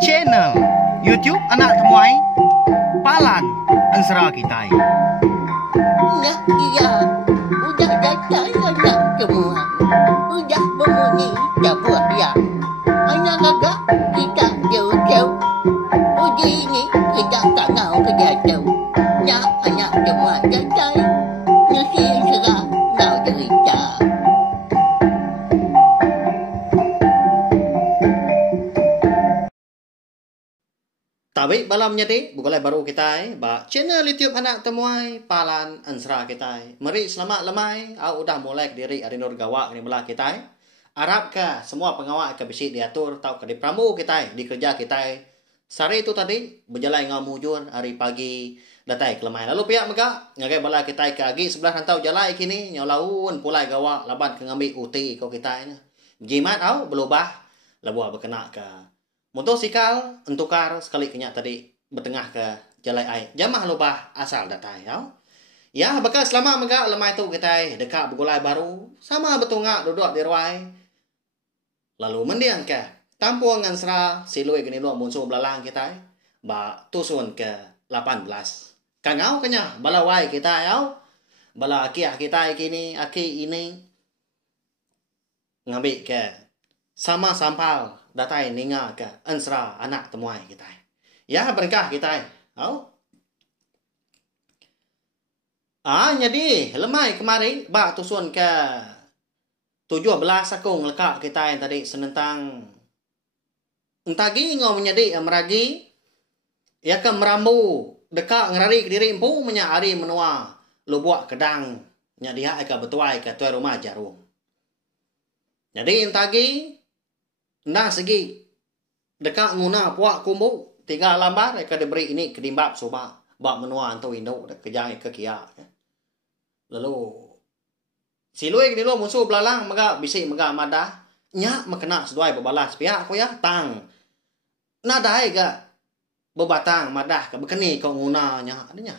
channel YouTube Anak Temuai Palan Ansra Kitai. Nah, iya, udah datang anak semua. Udah memenuhi sebuah ya. Anak agak kita jauh-jauh. Uji ini kita tak tahu kerja jauh. Ya, anak semua datang. Nasi serah, nak cerita. Tabi balam nyadi bukalai baru kita ba channel YouTube Anak Temuai Palan Ansra kita. Mari selamat lemai au udah mulai diri ari nur gawak ni belah kita. Arab ke semua pengawal ke bisi diatur tau ke di pramu kita di kerja kita. Sari itu tadi berjalan ngau mujur hari pagi datai ke lemai. Lalu pihak mega ngagai bala kita ke agi sebelah rantau jalai kini nyolaun pulai gawak laban ke ngambil uti kau kita ni. Jimat au berubah labuah berkena ke motosikal entukar sekali kenyak tadi bertengah ke jalai air. Jamah lubah asal datai ya. Ya bakal selama mega lemai tu kita dekat begulai baru sama betungak duduk di ruai. Lalu mendiang ke tampung Ansra silui gini luang muncul belalang kita ba tusun ke 18. Kangau kenya balawai kita ya. Bala akiah kita kini aki ini ngambil ke sama sampal datai ninga ke Ansra Anak Temuai kita. Ya berkah kita. Oh. Jadi lemai kemari ba tusun ke 17 aku ngelekak kita yang tadi senentang entagi ngau menyadi meragi ya ke merambu dekat ngerari ke diri empu menyari menua lu buat kedang nya dia ke betuai ke tuai rumah jarum. Jadi entagi nah segi dekat nguna puak kumbu 3 lambar ke diberi ini kedimbap soba bak menua antu indo kejang ke kia. Lalu silui ke dilo musuh belalang mega bisik mega madah nya makena seduai berbalas pihak aku ya tang nadai ga bebatang madah ke bekeni kau nguna nya adanya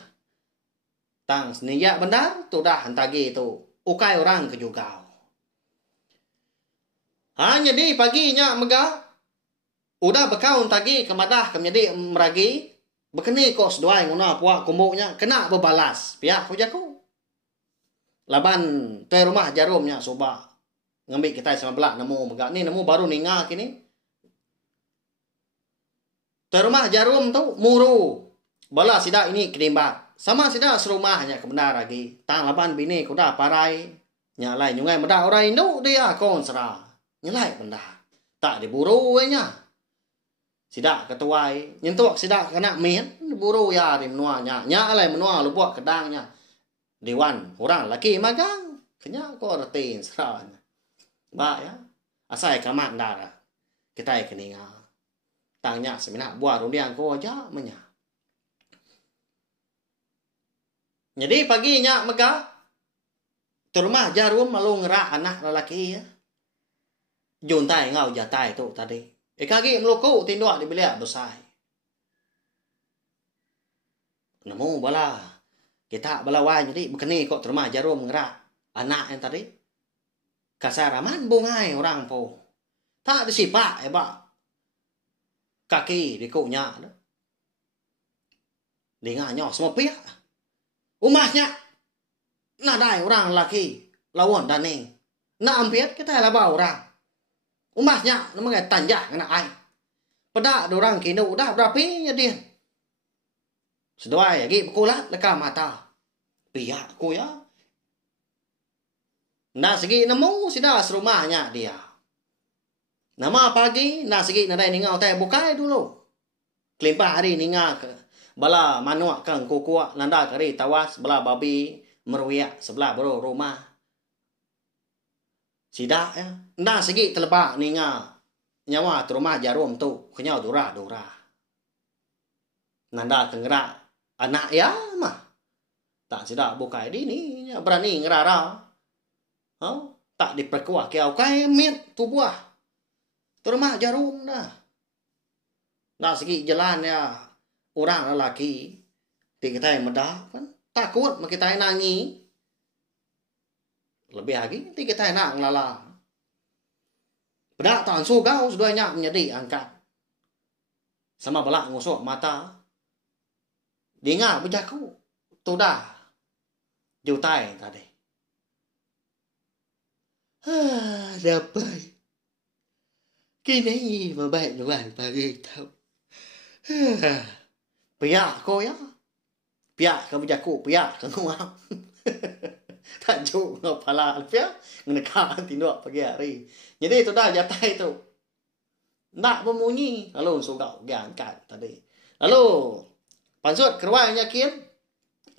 tang seniya benar tu dah hantagi tu ukai orang ke juga. Jadi paginya mega udah bekau tagi kemadah ke menjadi meragi bekeni kok seduai nguna puak kumbuknya kena bebalas pihak aku jaku laban tuai rumah jarumnya soba ngambil kita sama belak nemu mega ni nemu baru ninga kini tuai rumah jarum tu muru bala sida ini kedimbat sama sida serumahnya kebenar lagi tang laban bini kuda parai nyalai nyungai medah orang Indo dia kon serah nyelai benda tak diburu nya sidak ketuai nyentuk sidak kena min diburu ya di menuanya nya alai menua lu buat kedangnya dewan orang laki magang kenya ko retin seran ba ya asai kamak dara kita keninga tangnya semina buat rundiang ko aja menya. Jadi paginya mega tu rumah jarum malu ngerak anak lelaki ya juntai ngau jatai tu tadi. Kaki meluku tinduk di bilik besar. Namun bala kita bala wai jadi bekeni kok terima jarum ngerak anak yang tadi. Kasar aman bungai orang po. Tak disipak ya pak. Kaki dikunya. Dengarnya semua pihak. Umahnya nadai orang laki lawan daning. Na ampiat kita laba orang. Umahnya namanya tanjah kena ai. Pada orang kini udah berapa nya dia. Seduai lagi berkulat leka mata. Pihak ku ya. Nah segi nemu sida serumahnya dia. Nama pagi nah segi nadai ningau teh bukai dulu. Kelimpah hari ninga ke bala manuak kang kukua nanda kari tawas bala babi meruyak sebelah baru rumah. Sidak ya. Nah segi telebak ninga nyawa tu rumah jarum tu kenyau dura-dura. Nanda kengerak anak ya mah. Tak sidak bukai di ni berani ngerara. Tak diperkuat kau kai mit tu buah. Tu rumah jarum dah. Nah segi jalan ya orang lelaki di kita yang medah kan takut mak kita nangi. Lebih lagi ti kita nak ngelala. Bedak tahun sugau sudah nyak menjadi angkat. sama balak ngusuk mata. Dengar berjaku. Tu dah. Jutai tadi. Dapat. Kini mà bạn bạn pagi tau. Piak ko ya. Piak ka berjaku. Piak ka ngomong. Tak juk ngapala. Piak. Ngenekan tinduk pagi hari. Jadi tu dah jatai tu. Nak bemunyi. Lalu sugau diangkat tadi. Lalu pansut keruai nyakin.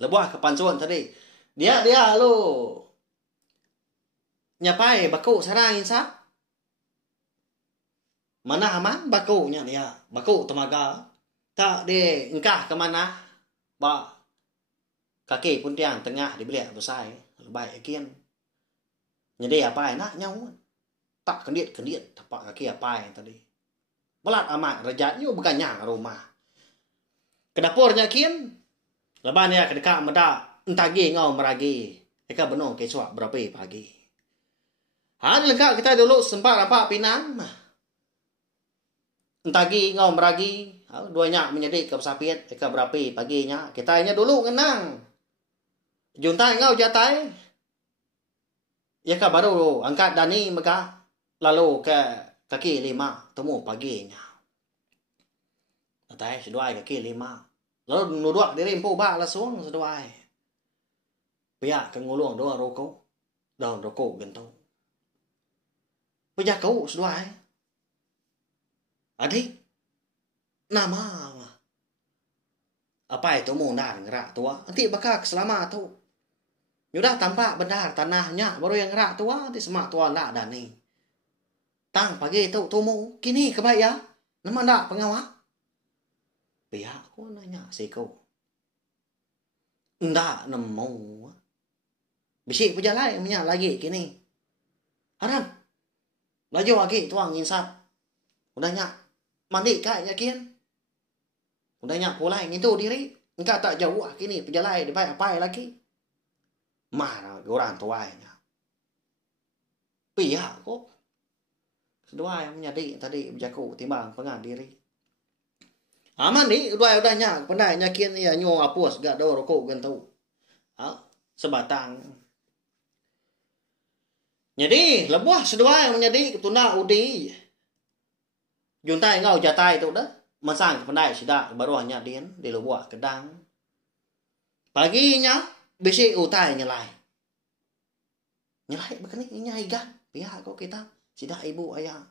Lebuah ke pansut tadi. Dia lalu nyapai baku sarang insap. Mana aman bakunya dia. Baku temaga. Tak dia engkah ke mana. Ba kaki pun tiang tengah dibeliak besai. Baik kian. Jadi apa nak nyawa. Tak kendit tapak kaki apa tadi. Melat amat rejatnya bukannya rumah. Ke dapurnya kian. Leban dia ke dekat medak. Entagi ngau meragi. Eka benong ke suap berapa pagi. Hari lengkap kita dulu sempat nampak pinang. Entagi ngau meragi. Duanya menyedik ke pesapit. Eka berapa paginya. Kita hanya dulu ngenang. Juntai ngau jatai. Eka baru angkat dani mega. Lalu ke kaki 5. Temu paginya. Atai seduai kaki 5. Lalu nuduak diri empu bak langsung seduai. Pihak ke ngulung doa rokok. Daun rokok gentong. Pejak kau seduai. Adik. Nama. Apa itu mau nar ngerak tua. Nanti bakal selamat tu. Yudah tampak benar tanahnya. Baru yang ngerak tua. Nanti semak tua nak dani. Tang pagi tu tumu. Kini kebaik ya. Nama nak pengawak. Pihak aku nanya si kau. Ndak nemu. Bisik pejalai punya lagi kini. Haram. Laju lagi tuang insap. Udah nyak. Mandi kak yakin. Udah nyak pulai ngitu diri. Engkau tak jauh kini pejalai di baik apa lagi. Mana orang tuanya. Pihak kok. Kedua yang menjadi tadi berjaku timbang pengan diri. Aman ni dua udah nyak pandai nyakin ya nyo apus gak do rokok gentau. Sebatang. Jadi lebuah sedua yang menjadi ketuna udi. Juntai ngau jatai tu dah. Masang pandai sidak baru hanya din di lebuah kedang. Paginya bisi utai nyelai. Nyelai begini nyai gan. Pihak kau kita sidak ibu ayah.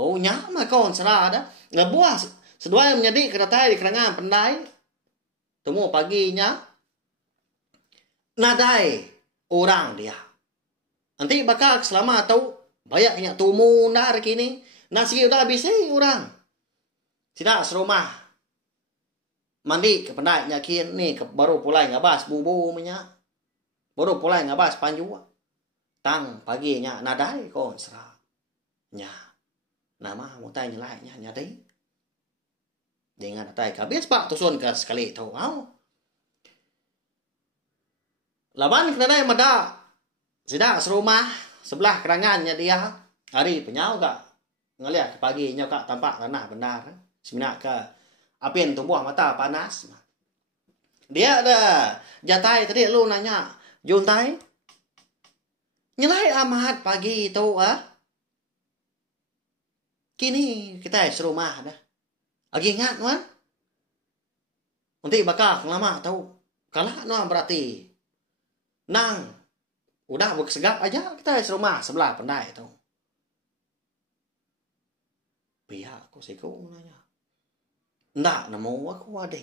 Oh nyak mah kon serah dah. Lebuah sedua yang menjadi kedatai di kerangan pandai. Temu paginya. Nadai orang dia. Nanti bakal selama tahu banyaknya tumu nar kini. Nasi udah habis orang. Tidak serumah. Mandi ke pandai nyakin ni baru pulai ngabas bubu minyak. Baru pulai ngabas panju. Tang paginya nadai kon serah. Nya. Nama mutai nyelai nya deh. Dengan natai kabis pak tusun ke sekali tahu au. Laban kena mada. Sidak serumah sebelah kerangannya dia. Hari penyau kak. Ngeliat ke paginya kak tampak tanah benar. Sebenarnya ke apin tubuh mata panas. Dia ada jatai tadi lu nanya. Juntai. Nyelai amat pagi itu Kini kita serumah dah. Lagi ingat kan? Nanti bakal lama tahu. Kalah no berarti. Nang. Udah bersegap aja kita serumah sebelah pandai tu. Pihak aku sih kau nanya. Ndak nemu aku ada.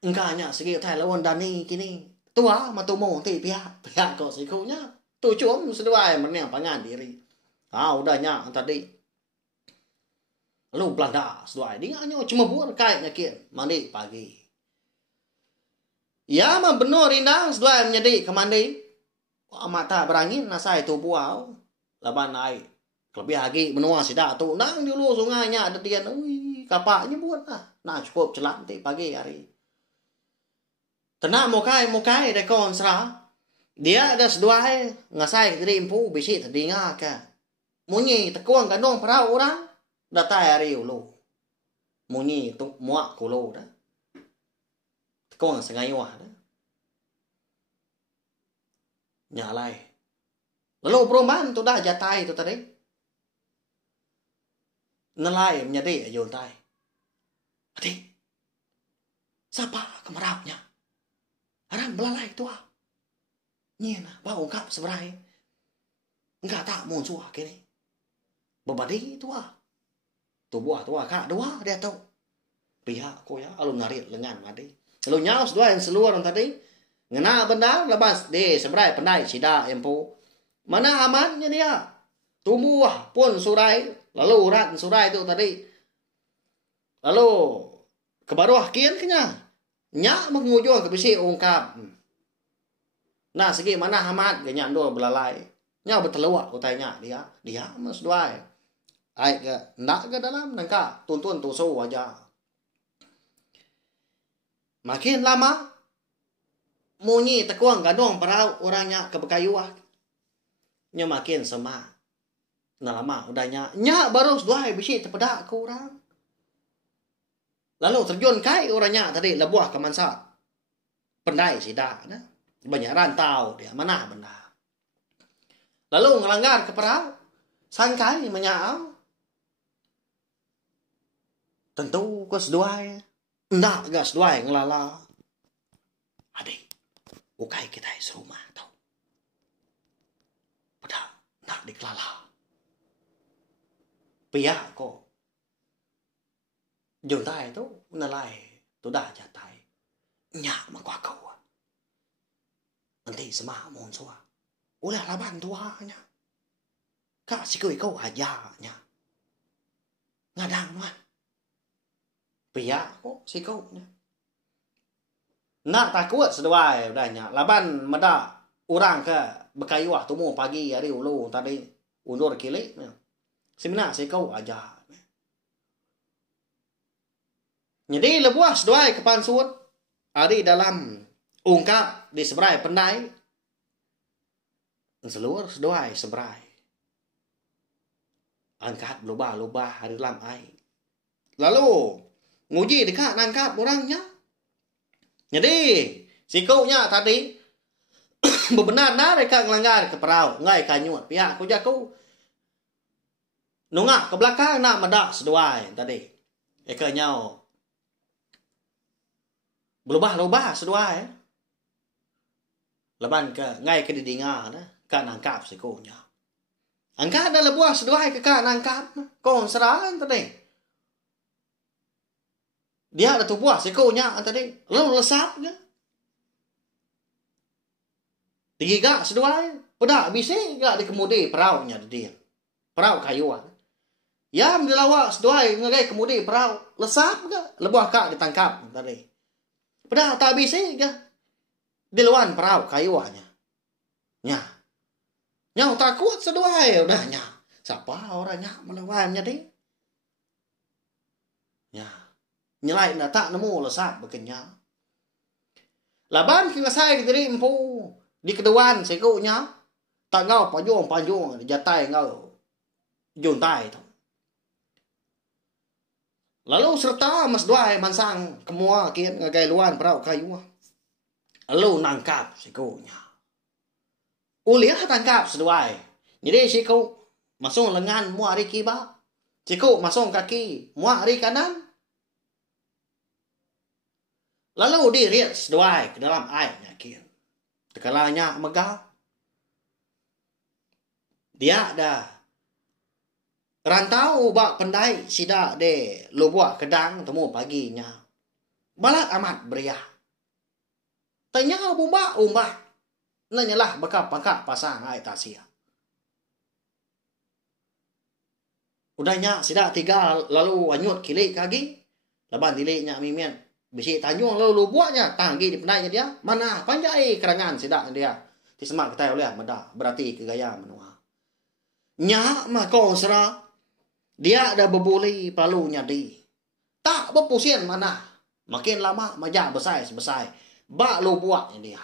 Enggaknya segi thai lawan dani kini. Tua matumu nanti pihak kau sih kau nya. Tu cuma seduai menang pangan diri. Udahnya tadi. Lu Belanda seduai dia hanya cuma buat kait nyakin mandi pagi. Ya mah benar rindang seduai menjadi kemandi. Mata berangin nasai tu buau. Laban naik. Lebih lagi menua sidak tu. Nang dulu sungainya ada dia. Ui, kapaknya buat lah. Nah cukup celat nanti pagi hari. Tenang mokai dekon serah. Dia ada seduai ngasai kiri impu bisi tadi ngah ke. Munyi tekuang kandung para orang. Datai hari ulu. Munyi tu muak kulo dah. Kong sengayuah dah. Nyalai. Lalu perumahan tu dah jatai tu tadi. Nelai menjadi ayun tai. Adik. Siapa kemerapnya? Arang belalai tu ah. Nhiên bau ungkap seberai. Enggak tak mun suah kini. Babadi tu ah. Tu buah tu ah kak dua dia tu. Pihak ko ya alun narit lengan madi. Lalu nyaus dua yang seluar tadi. Ngena benda lepas de seberai pandai sida empu. Mana amannya dia? Tumbuh pun surai. Lalu urat surai tu tadi. Lalu kebaruah kian kenya. Nyak mengujung ke bisi ungkap. Nah segi mana hamat ke nyak dua belalai. Nyak bertelawak utainya dia. Dia mas dua. Ai ke ndak ke dalam nangka tuntun tusu aja. Makin lama munyi tekuang gadong para orangnya ke bekayuah. Nya makin semak. Nah lama udahnya nyak baru dua bisi terpedak ke orang. Lalu terjun kai orangnya tadi lebuah ke mansa. Pendai sida nah. Banyak rantau dia mana benda. Lalu ngelanggar ke perahu. Sangkai menyau. Tentu ke seduai. Ndak ke seduai ngelala. Adik. Ukai kita serumah tau. Pada nak dikelala. Pihak kok. Juntai tu nalai. Tu dah jatai. Nyak makwa kau. Nanti semua mohon suah. Ulah laban tuanya. Kak si kau ajarnya. Ngadang man. Pihak kok si kau. Nak takut seduai udahnya. Laban meda orang ke bekayuah tu pagi hari ulu tadi undur kilik. Sebenarnya si kau ajar. Jadi lebuah seduai ke pansut. Hari dalam ungkap di seberai pendai. Seluar seduai seberai. Angkat lubah-lubah hari dalam air. Lalu nguji dekat nangkap orangnya. Jadi si kaunya tadi bebenar mereka ngelanggar ke perahu. Ngai kanyut pihak ku jaku. Nungak ke belakang nak medak seduai tadi. Eka nyau. Berubah-ubah seduai. Leban ke ngai ke didinga dah. Kan angkap si kaunya. Angkat dah lebuah seduai ke kan angkap. Kau serangan tadi. Dia ada tu buah si kaunya tadi. Lalu lesap ke. Tiga seduai. Pada bising gak di kemudi perahunya dia. Perahu kayuan. Ya melawak seduai ngai kemudi perahu. Lesap ke. Lebuah kak ditangkap tadi. Pada tak bising ke. Di luar perahu kayuannya. Nya. Nyau takut seduai udahnya. Siapa orangnya melawannya deh. Nya. Nyelai nak tak nemu lesap begenya. Laban kita saya diri empu di keduan sekunya tak ngau panjung jatai ngau juntai tu. Lalu serta mas duai mansang kemua kian ngagai luan perahu kayu. Lalu nangkap sekunya. Uliah tangkap seduai. Jadi siku masuk lengan muak hari kiba. Siku masuk kaki muak hari kanan. Lalu diriat seduai ke dalam airnya kian. Tekalanya megah. Dia dah rantau bak pendai sida de lubuak kedang temu paginya. Balat amat beriah. Tanya umbak. Nanyalah bekap pangkak pasang air tasia. Udahnya sida tiga lalu anyut kilik kaki. Laban tiliknya mimian. Bisi tanjung lalu buatnya tanggi di pendainya dia. Mana panjai kerangan sida dia. Tisemak kita oleh meda. Berarti kegaya menua. Nya mah kau serah. Dia ada berbuli palunya di. Tak berpusian mana. Makin lama majak besai. Bak lu buatnya dia.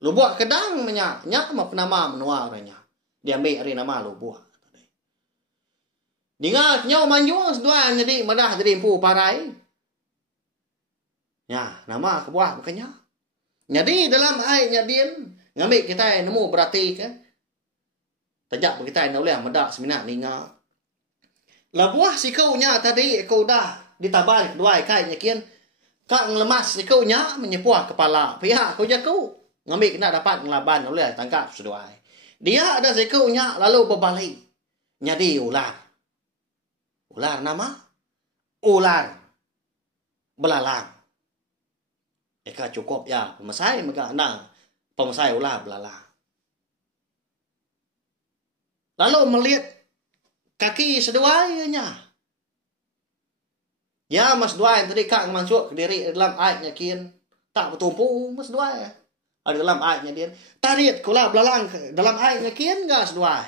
Lu buat kedang menyak mah penama menua orangnya. Dia ambil hari nama lu buat. Dengar nyaw manjung sedua jadi madah jadi empu parai. Ya, nama kebuah bukannya. Jadi dalam ayatnya dia ngambil kita nemu berarti ke. Tajak kita nak boleh madah seminat ninga. Lah buah si kau nya tadi kau dah ditabal kedua kai nyakian. Kak ngelemas si kau nya menyepuah kepala. Pihak kau jaku ngambil kena dapat ngelaban oleh tangkap sedua. Dia ada si kau nya lalu berbalik. Jadi ular. Ular nama? Ular. Belalang. Eka cukup ya, pemasai maka nang pemasai ulah belalang. Lalu melihat kaki seduanya. Ya mas dua yang tadi kak masuk ke diri dalam ayatnya kian tak bertumpu mas dua ya. Ada dalam ayatnya dia. Tarik kula belalang dalam ayatnya kian enggak sedua.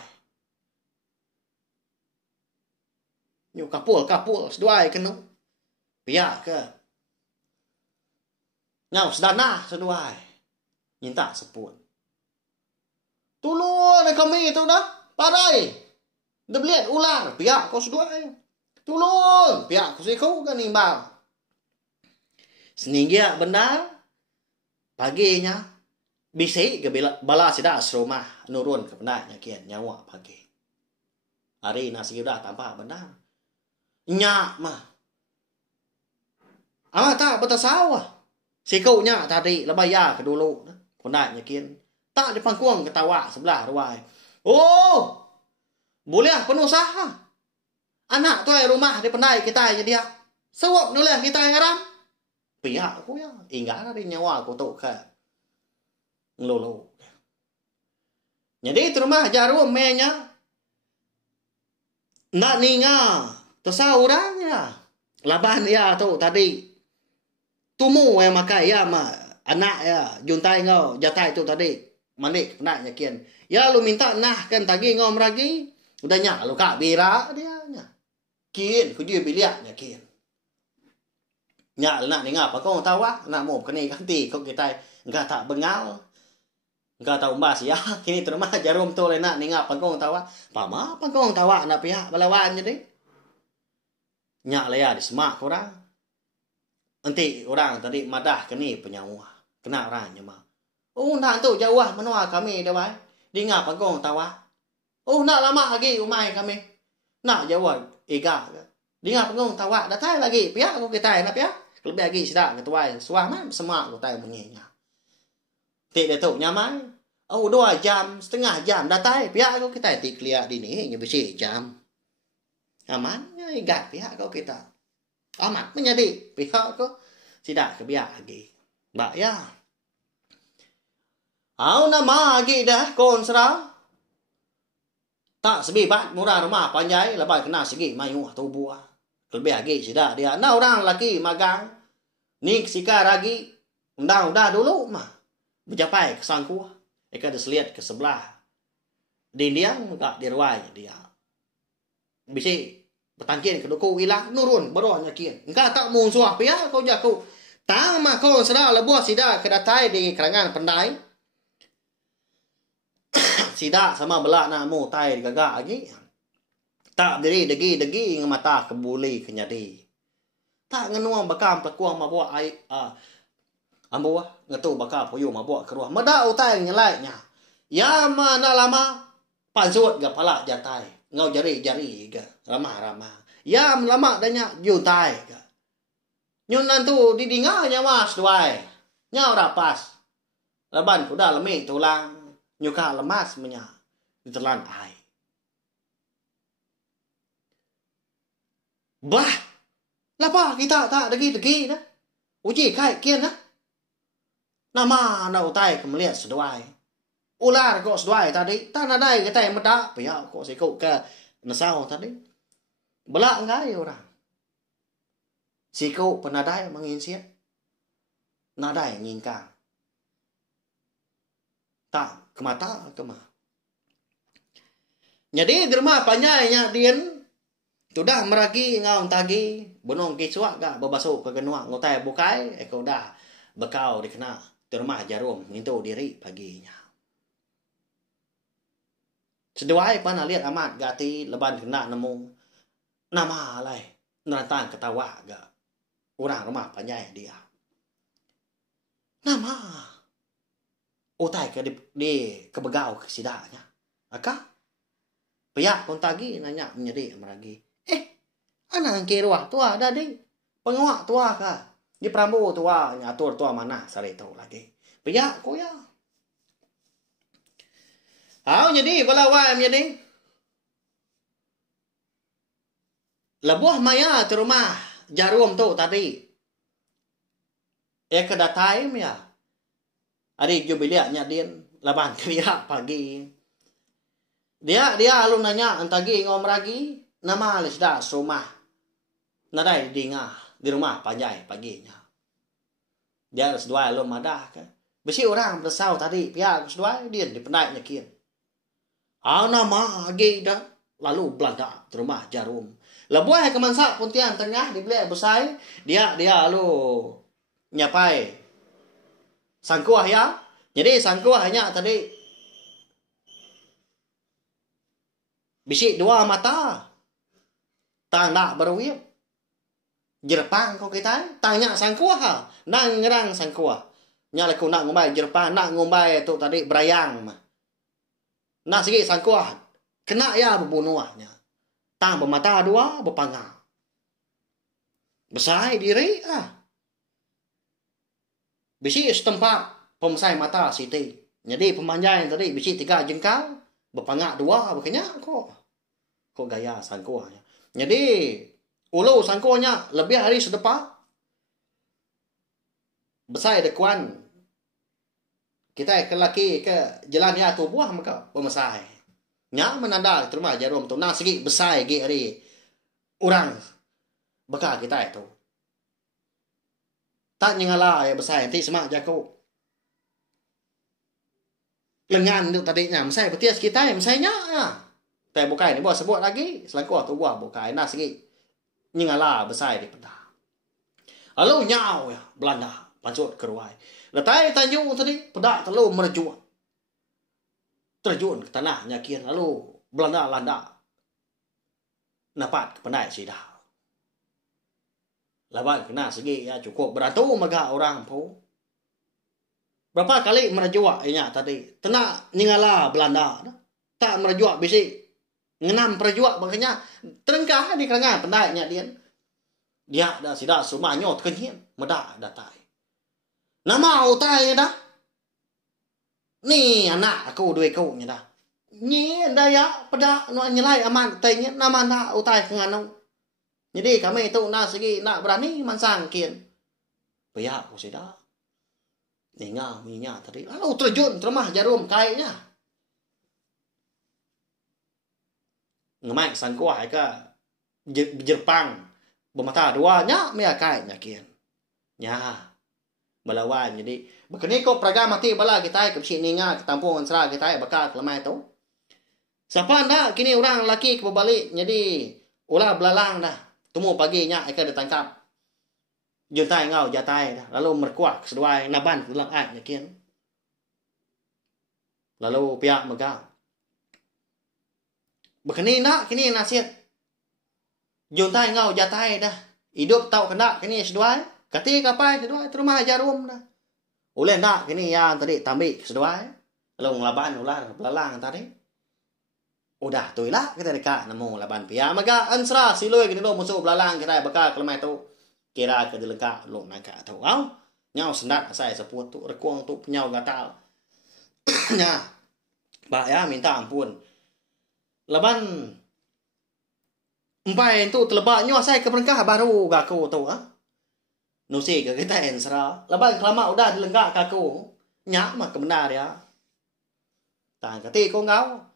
Nyu kapul sedua kenu. Pihak ke. Ngau sedana seduai. Minta sepun. Tolong kami itu dah. Parai. Dah beliat ular. Pihak kau seduai. Tolong. Pihak kau sikau kan imbang. Seninggia benar. Paginya. Bisik ke bala sidak serumah. Nurun ke penatnya kian. Nyawa pagi. Hari nasi udah tampak benar. Nyak mah. Amat tak betasawah. Si kau nya tadi lebaya ke dulu. Penatnya kian. Tak di pangkuang ketawa sebelah ruai. Oh! Boleh penuh usaha. Anak tu rumah di pendai kita je dia. Sewap nulah kita yang ngaram. Pihak aku ya. Ingat dari nyawa aku tu ke. Ngelulu. Jadi tu rumah jarum menya. Nak ninga. Tersa orangnya. Laban ya tu tadi. Tumu yang makai ya ma anak ya juntai ngau jatai tu tadi manik penaknya kian ya lu minta nah kan tagi ngau meragi udah nyak lu kak bira dia nya kian ku dia biliaknya kian nyak nak dengar apa kau tahu nak mau kini ganti kau kita enggak tak bengal enggak tahu mbas ya kini terima jarum tu le nak dengar apa kau tahu pama apa kau tahu nak pihak balawan jadi nyak le ya di semak orang. Nanti orang tadi madah kini penyawa. Kena orangnya mah. Oh nak tu jauh menua kami dah wai. Dengar panggung tawa. Oh nak lama lagi umai kami. Nak jauh ega. Dengar panggung tawa datang lagi. Pihak aku kita nak pihak. Lebih lagi sidak ketua suama semua aku tahu bunyinya. Tik tu nyamai. Oh 2 jam setengah jam datang pihak aku kita tik lihat di ni nya bersih jam. Aman ega pihak aku kita. Amat menjadi pihak ko tidak kebiak lagi. Mbak ya. Au nama lagi dah kon serang. Tak sebibat murah rumah panjai lepas kena segi mayu tu buah. Lebih lagi tidak dia. Nah orang lagi magang. Nik sikar lagi. Undang-undang dulu mah. Berjapai ke sangku. Eka ada seliat ke sebelah. Di dia enggak di ruai dia. Bisa bertangkin ke duku hilang nurun beronya kian. Engkau tak mau suah pihak kau jaku. Tang mah kau sedar lebuah sida kedatai di kerangan pendai. Sida sama belak nak mau tai gagak lagi. Tak diri degi ngemata kebuli kenyadi. Tak ngenuang bakam pekuang mabuak ai ambo ngetu bakal poyo mabuak keruah. Meda utai nyelaitnya. Ya mana lama pansut ga pala jatai. Ngau jari-jari ga ramah-ramah. Ya lama danya jutai ga. Nyun nantu didinganya mas duai. Nyau rapas. Laban kuda lemik tulang. Nyuka lemas menya. Ditelan ai. Bah. Lapa kita tak degi-degi dah. Uji kai kian dah. Nama na utai kemeliat seduai. Ular kok seduai tadi. Tak nadai kita yang medak. Pihak kok sikuk ke nesau tadi. Belak enggak orang. Sikuk penadai menginsiat. Nadai ngingkang. Tak kemata kemah. Jadi derma panyainya dien. Sudah meragi ngau tagi. Benong kisuak gak babasuk ke genuak. Ngutai bukai. Eko dah bekau dikena. Derma jarum. Mintu diri paginya. Seduai pan lihat amat gati leban kena nemu nama lai nerantang ketawa ga orang rumah panjai dia. Nama utai ke di kebegau ke sidanya. Aka pihak pun tagi nanya menjadi meragi. Anak kira tua dah di pengawak tua ka. Di Prabu tua nyatur tua mana sare tahu lagi. Pihak ko ya. Hau jadi balawai menjadi. Lebuh maya di rumah jarum tu tadi. Kedatai ya. Adik jubiliaknya din laban kriya pagi. Dia alun nanya antagi ngom ragi nama lesda rumah. Nadai dinga di rumah panjai paginya. Dia harus dua alun madah kan. Besi orang bersau tadi pihak sedua dia di pendai nyakin. Nama agi dah lalu belanda di rumah jarum. Lebuh ke mansak puntian tengah di belai besai dia lalu nyapai sangkuah ya. Jadi sangkuah hanya tadi bisik dua mata. Tang nak berwib. Jerpang kau kita tanya sangkuah ha. Nang ngerang sangkuah. Nya laku nak ngumbai Jerpang nak ngumbai tu tadi berayang mah. Nak sikit sangkuah. Kena ya berbunuhnya. Tang bermata dua berpanggang. Besai diri ah. Bisi setempat pemasai mata siti. Jadi pemanjai tadi bisi 3 jengkal. Berpangak 2 berkenyak kok. Kok gaya sangkuahnya. Jadi ulu sangkuahnya lebih hari sedepan. Besai dekuan. Kita ke laki ke jalan ya tu buah maka pemasai. Nya menanda terima jarum tu. Nah segi besai gi hari. Orang. Bekal kita itu. Tak nyengala ya besai nanti semak jago. Lengan tu tadinya mesai petias kita ya mesainya ya. Tapi bukai ni buat sebut lagi selangkuh tu buah bukai nah segi nyengala besai di pedah. Lalu nyau ya Belanda pancut keruai. Letai tanjung tadi pedak terlalu merjuan. Terjun ke tanahnya kian lalu Belanda landa napat ke pendai sidah. Laban kena segi ya cukup beratu maga orang pun. Berapa kali merjuak inya tadi. Tenak nyingala Belanda. Tak merjuak bisi. Ngenam perjuak makanya terengkah di kerangan pendainya dia. Dia dah sidak rumah nyot kenyin. Medak datai. Nama utai dah. Ni anak aku duit kau nya dah. Ni daya pedak no nyelai aman tanya nama nak utai kenganau. Jadi kami itu nak segi nak berani mansang kian. Pihak aku sudah. Nengah minyak tadi. Lalu terjun termah jarum kaitnya. Ngemai sangkuah ke Jerpang. Bermata dua nya mea kaitnya kian. Nya. Balawan jadi. Bekini kau praga mati bala kita ke sini nengah ke tampung ansra kita bakal kelemai tu. Siapa anda kini orang laki ke balik jadi ulah belalang dah. Temu paginya akan ditangkap. Juntai ngau jatai dah. Lalu merkuak sesuai naban dalam ayatnya kian. Lalu pihak megang. Begini nak kini nasihat. Juntai ngau jatai dah. Hidup tau kena kini sesuai. Kati kapai sesuai terumah jarum dah. Uleh nak kini yang tadi tambik sesuai. Lalu ngelaban ular belalang tadi. Udah tu lah kita dekat nemu laban pia maga ansra siloi kini lo musuh belalang kita bakal kelemai tu kira ke dilengkap lo nangka tu au nyau sendat saya seput tu rekuang tu penyau gatal nya ba ya minta ampun laban empai tu telebak nyu saya ke perengkah baru gaku tu nusi ke kita ansra laban kelama udah dilengkap kaku nya mah kebenar ya tang kati ko ngau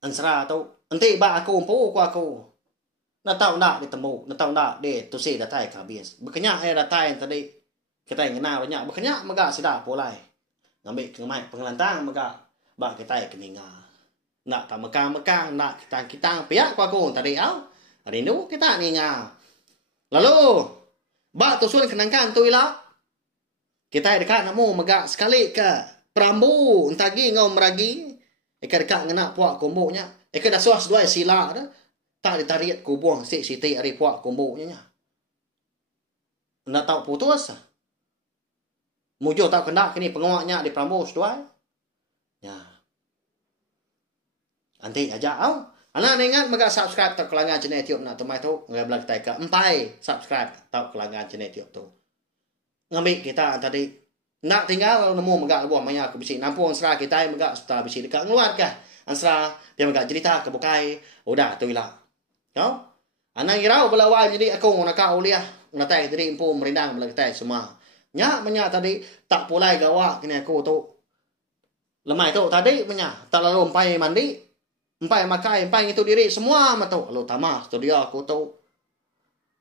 ansra tu nanti ba aku empu aku na tahu nak ditemu na tahu nak de tu si datai kabis berkenyak datai tadi kita ngena banyak berkenyak maga sida polai ngambil kemai pengelantang maga ba kita keninga nak tak mekang nak kita pihak aku tadi au rindu kita ninga lalu ba tu sun kenangkan tu ila kita dekat nemu maga sekali ke Prambu entagi ngau meragi Eka dekat ngena puak komboknya. Eka dah suas dua sila dah. Tak ditarik ku buang siti ari puak kumbunya. Nak tahu putus. Mujo tak kena kini pengawaknya di Prambos doai. Ya. Anti aja au. Ana ingat maga subscribe tak kelangan channel YouTube nak temai tu ngai belah kita ka empai subscribe tak kelangan channel YouTube tu. Ngambil kita tadi nak tinggal nemu maga buah maya aku bisi nampung sera kita maga serta bisi dekat ngeluar kah. Ansra dia maga cerita ke bukai. Udah tu ilah. Kau? Ana irau belawai jadi aku nak kau liah. Natai tadi impu merindang belah kita semua. Nya menya tadi tak pulai gawak kini aku tu. Lemai tu tadi menya tak lalu empai mandi, empai makai, empai itu diri semua matu. Lalu tamah studio aku tu.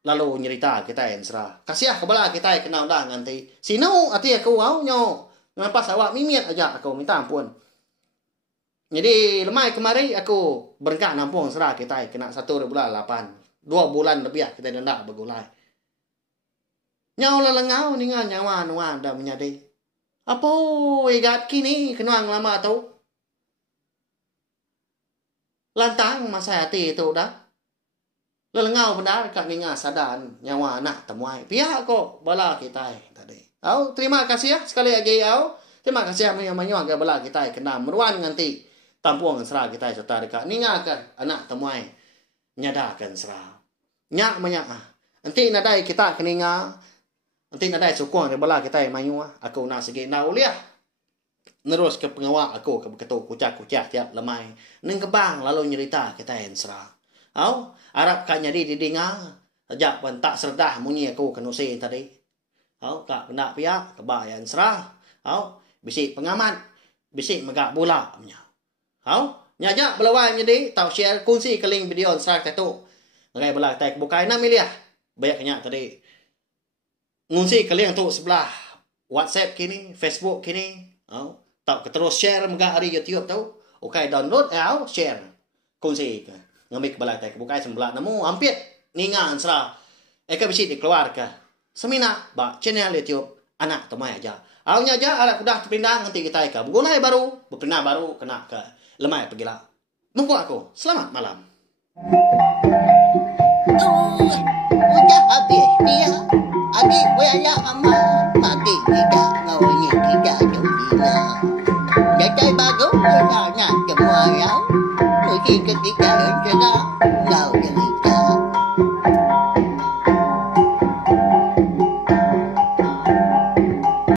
Lalu nyerita kita ensra. Kasiah kebelah kita kenal dah nanti. Sinu hati aku au nyo. Lepas awak mimit aja aku minta ampun. Jadi lemai kemari aku berengkak nampung serah kita kena 1 bulan 8. 2 bulan lebih kita dendak bergulai. Nyau lelengau dengan nyawa nuan dah menyadi. Apa igat kini kenuang lama tu? Lantang masa hati tu dah. Lelengau benar kat ninga sadan nyawa anak temuai. Pihak kok bala kita tadi. Au terima kasih ya sekali lagi au. Terima kasih yang menyuang ke bala kita kena meruan nganti tampuang serah kita serta dekat ninga ke anak temuai. Nyadakan serah. Nyak menyak. Nanti nadai kita keninga. Nanti nadai sukong ke bala kita mayu aku nak segi nak uliah. Nerus ke pengawak aku ke ketuk kucak-kucak tiap lemai. Neng kebang lalu nyerita kita ensra. Au, Arab kan nyari didinga. Ajak pun tak serdah munyi aku kenusi tadi. Au, kak kena pihak kebah ensra. Au, bisik pengamat, bisik megak bola punya. Au, nyajak belawai menjadi tahu share kunci ke link video ensra ketuk. Ngai bala tak bukai 6 miliar. Banyak kenyak tadi. Ngunsi kalian tu sebelah WhatsApp kini, Facebook kini, tak terus share megah hari YouTube tu, okay download, share, kongsi ke, ngambil kebalai tak bukai sebelah namu hampir ningan serah, eka bisi dikeluar ke, semina ba channel YouTube anak temai aja, awalnya aja alat kudah terpindang nanti kita eka, bergulai baru, berpindah baru kena ke lemai pergi lah, mumpu aku, selamat malam. Udah habis dia. Adik wala amat mati tidak ngawini tidak jolina. Jatai bagus nak semua yang mesti ketika yang cerah.